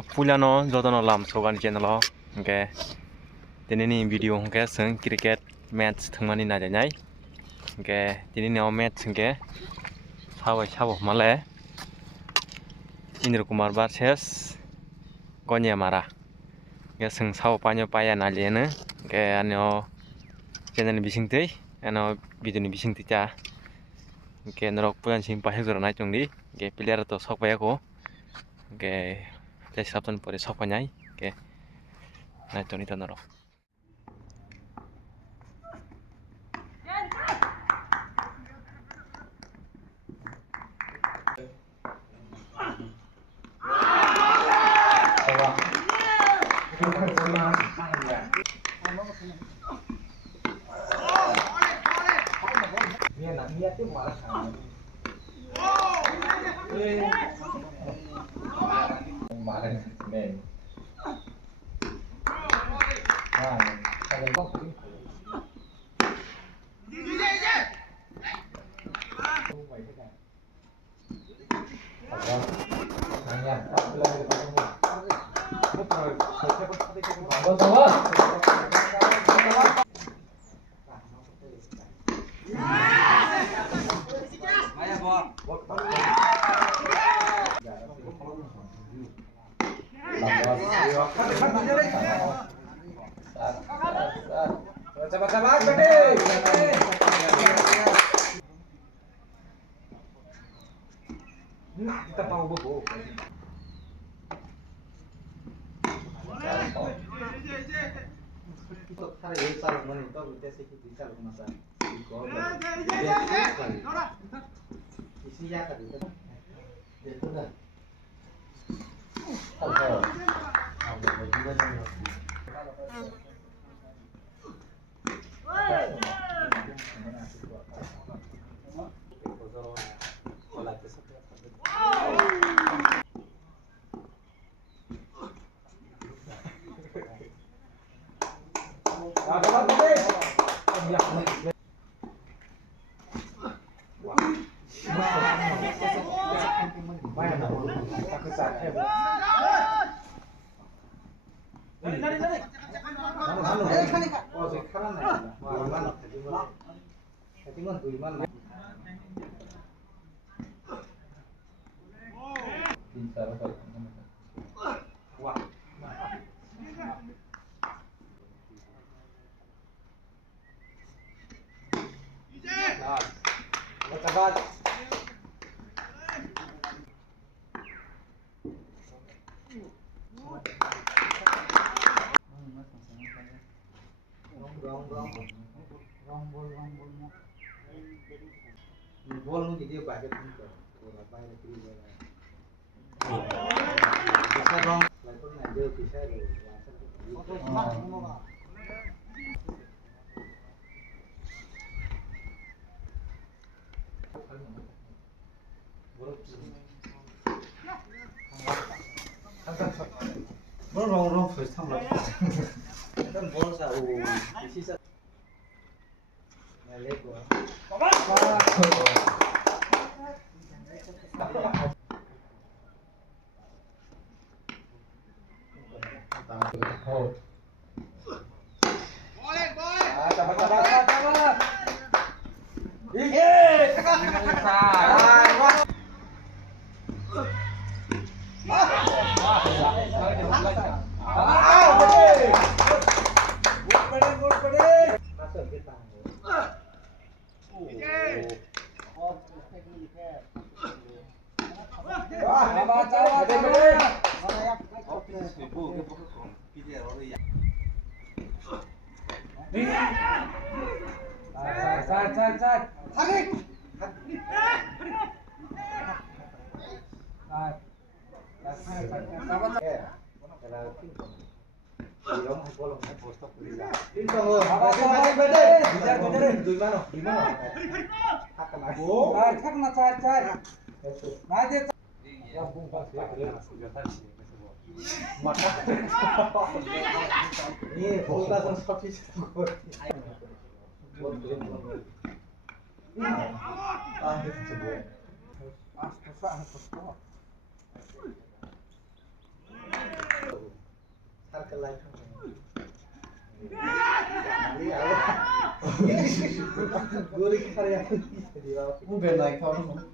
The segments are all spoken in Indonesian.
Puliano Jordan Lam Sogan channel hingke dinini video hingke seng cricket match thangmani najanai hingke dinini match hingke sabo male Indra Kumar versus Konya Mara hingke seng sabo panyo paya naliene hingke ano channel ni bisingtui ano video ni bisingtui cha hingke norok puyan sing pahegoro nai chungdi hingke player to sok payako hingke Play sabtan pore sokonyai ke nai toni tanoro kita mau bobo. Itu hari ini salah mana itu kita sih bisa loh masa. Isinya kan itu. Itu dah. Bol gitu pakai pintu, orang pakai pintu. Bisa dong, lepas nanti bisa deh. Bol orang first time lah. Kan bol sa sisa. Lego. Ini langsung seperti itu. Bukan naik tahun.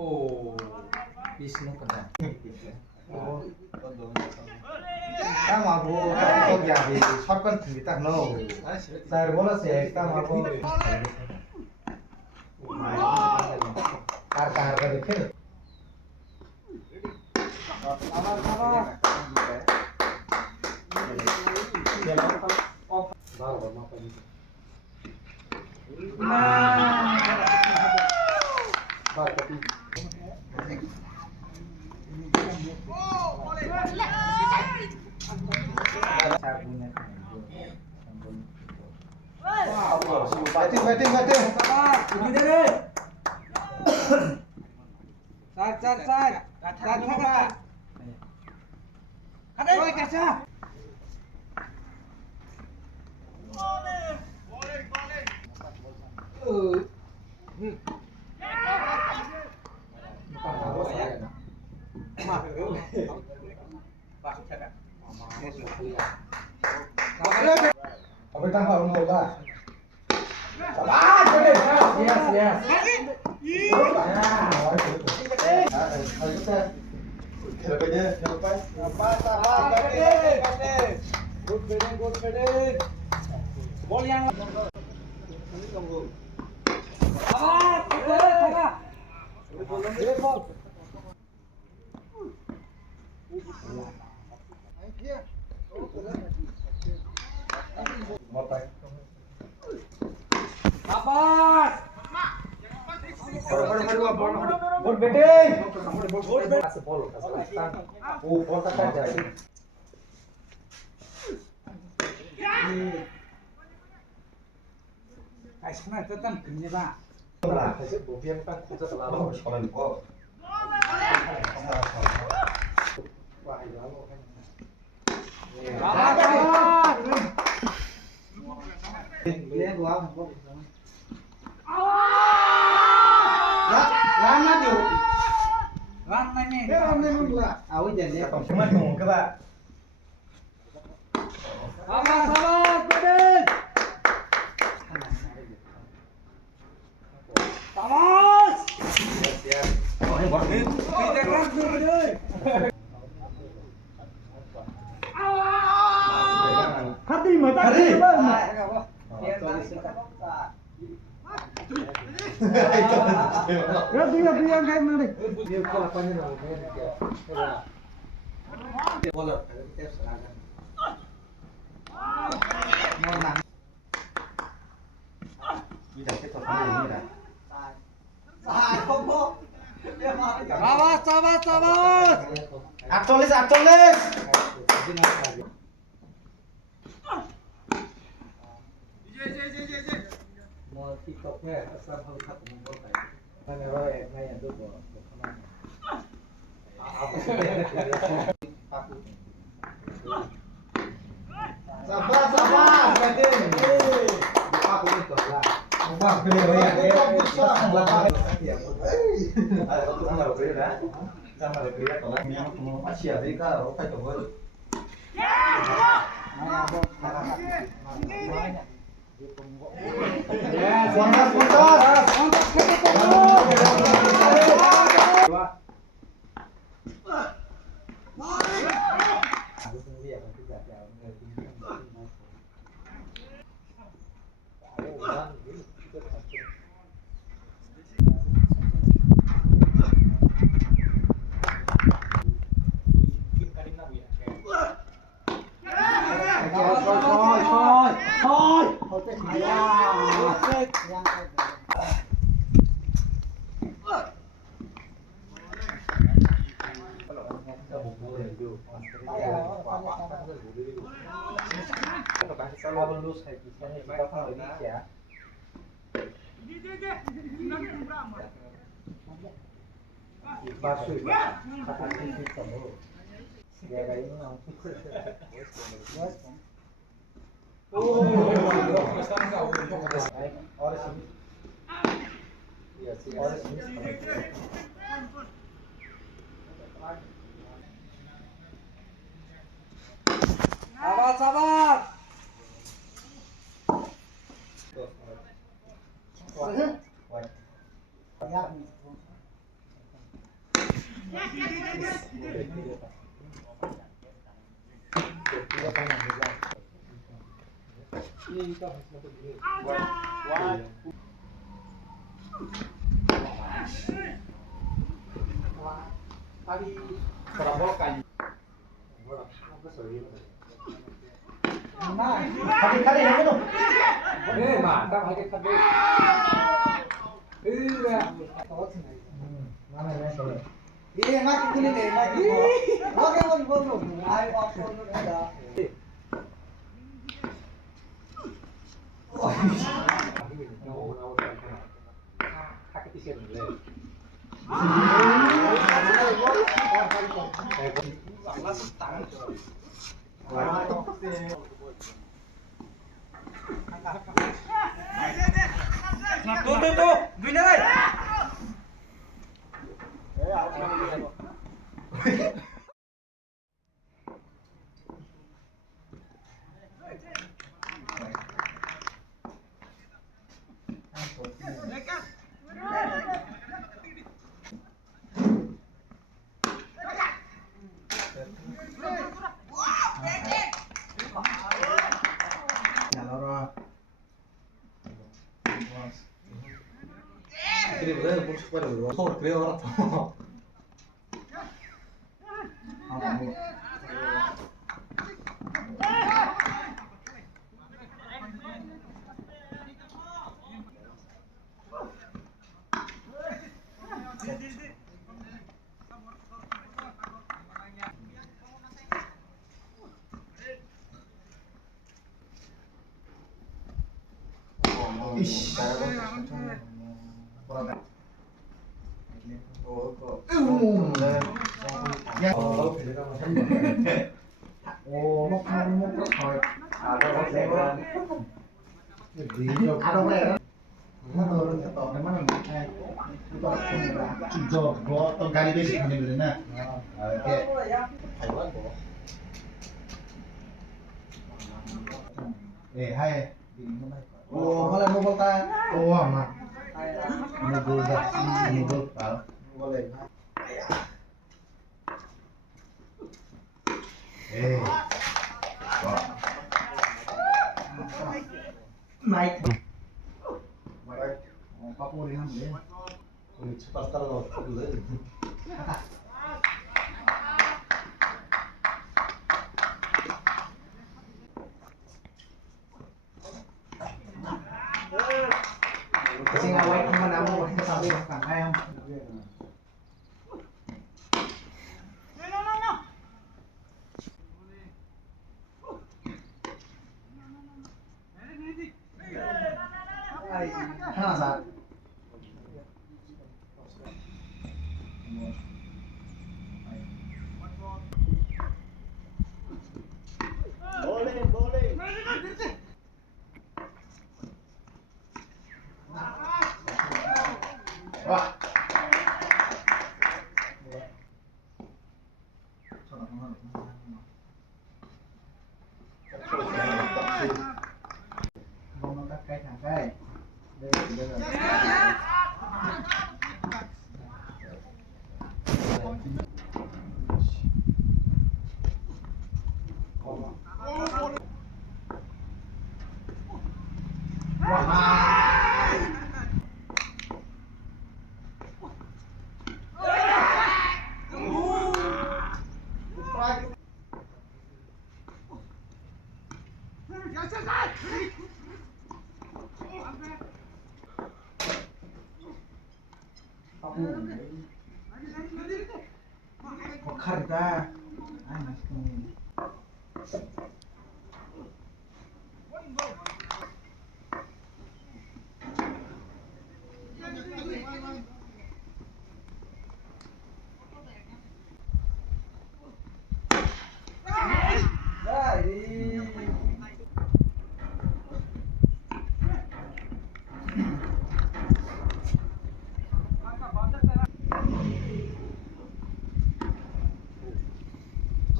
Oh, bisnis kena. Oh, kamu aku kok ya di shotgun kita no. Saya bola saya kamu aku. Harga dikit. Batting. Side. Ada kaca. Apa tambah umur ba? Yes. Good fitting. Ball yang Ball batting. Ball tak jadi. Aisyah tetap gini pak. Lah, saya bukan kan kita selalu sekolah kok. Wah, ya lo kan. Ini gua mau. Lama tuh. Lama nih. Lama lah. Awi jadi. Cuma ngomong ke pak. Sabar, Bedin. Vamos! Siap. Oh, ini bos nih. Tidak ragu deh. Hati mata. Biar kayak mana? Dia kok apanya dong? Bola, kita serangan. Mau nang. Bisa kita ini dah. Sabar. Aktualis. Mau TikToknya asal harus satu nombor saya. Mana orang yang itu boleh kemana? Apa sih? Aku. Sabar, Bedin. Aku itu lah. Wah, beli ya. Sama lebih ya, kalau yang mau Asia Amerika, Eropa itu boleh. Kalau lulus kayak gitu kita kan Indonesia. Masuk kata TV kamu. Dia kayak ini langsung. Oh, orang sini. Iya sih, orang sini. Sabar, sabar. Kali yang itu. Mantap lagi kali. Iya. Mana ya kalau. Iya, nak ini deh, nak. Oke, boleh. Ayo upload ada. Tuh, gini deh. Kiri boleh pun super dulu. Oh, kiri orang tuh. Ish, hai. Oh, malah mau ta. Oh, amat. Nunggu pal. Boleh. Naik. Apa mau lihat deh. Kulit superstar loh, dulu. Kasi nga white naman ako, sabi ng kangayang. Ano sa? Karda. Anak ini.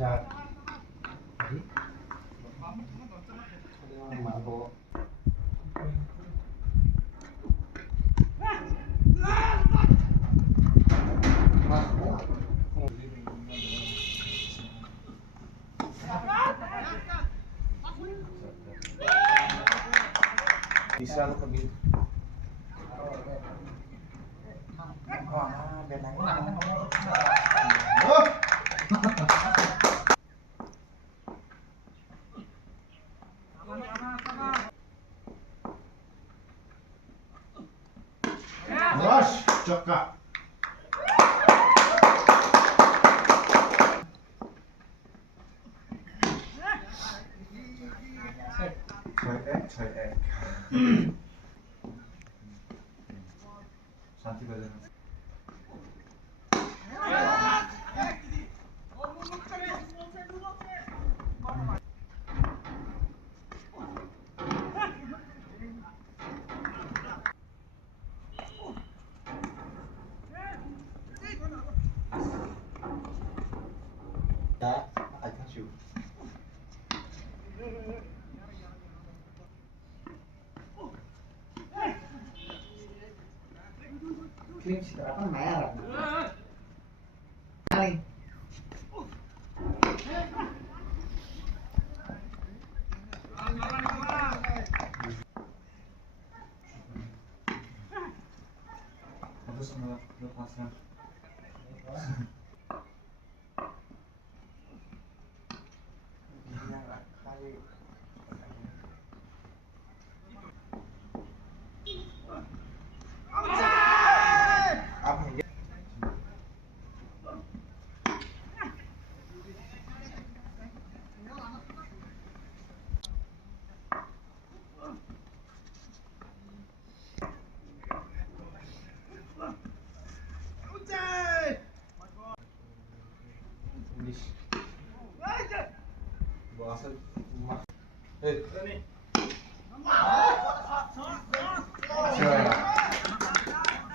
Jat. Mabok. Bisa lu kebit. Wah, benang. Oh. Bos, cokak. Coy. Santi badan. Ya, I can shoot. Clean sheet apa merah? Kali. Itu semua lepasnya. Bahasa rumah.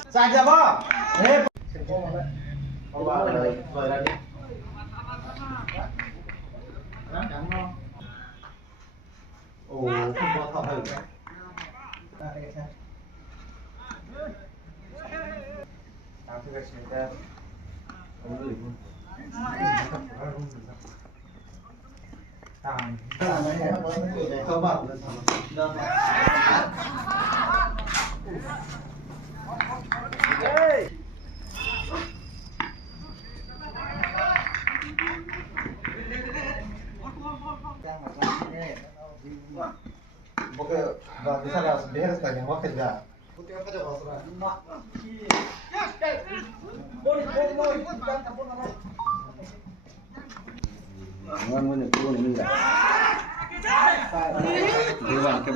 Saja, Bang. Oh, không có thợ thử. Porque bisa lihat beres lagi waktu enggak. Putih apa coba surat. Ngon turun ini enggak. Coba.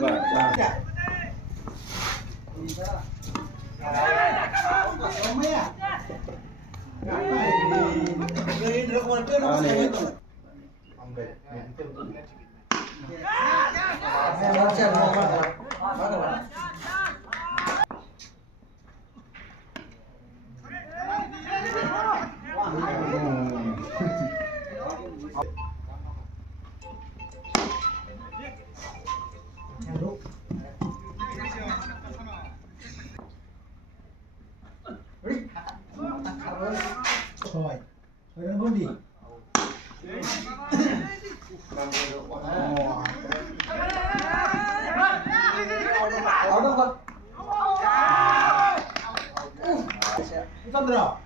Sandro.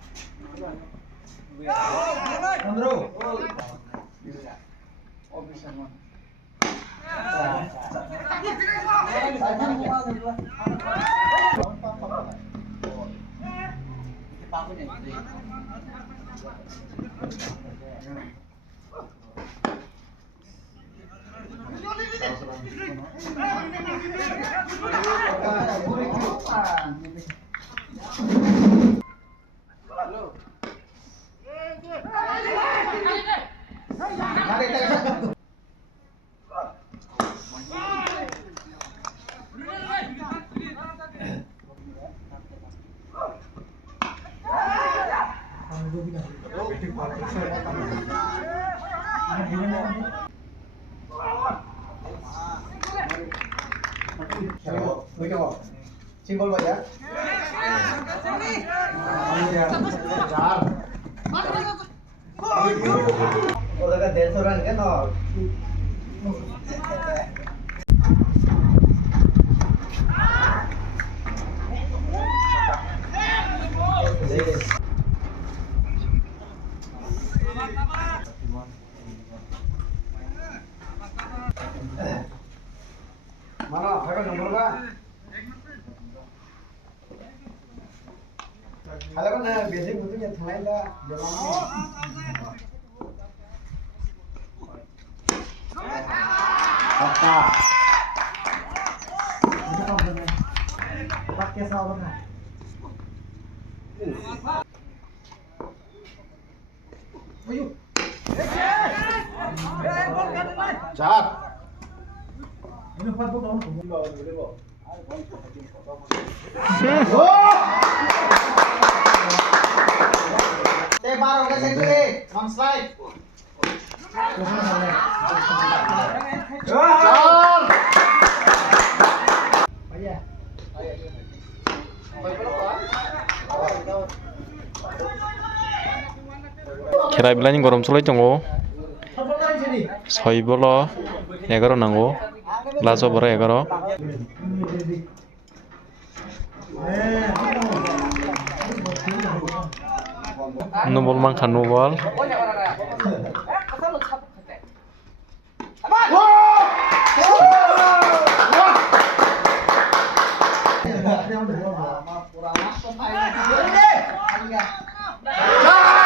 Simbol Pak ya. Kalau kan danceran kan mana? Apa nomor Pak? Kalau kan biasanya butuhnya thalain dah jalan. Apa? Ini kan benar. Pakai sawan nah. Ayo. Cat. Ini empat buat dong. Barang ke sini, non slide. Kira bilangnya gorom sulai conggo. Soi bolo, 11 nanggo. Laso boro 11. Nubol mang kan nubol. Wah!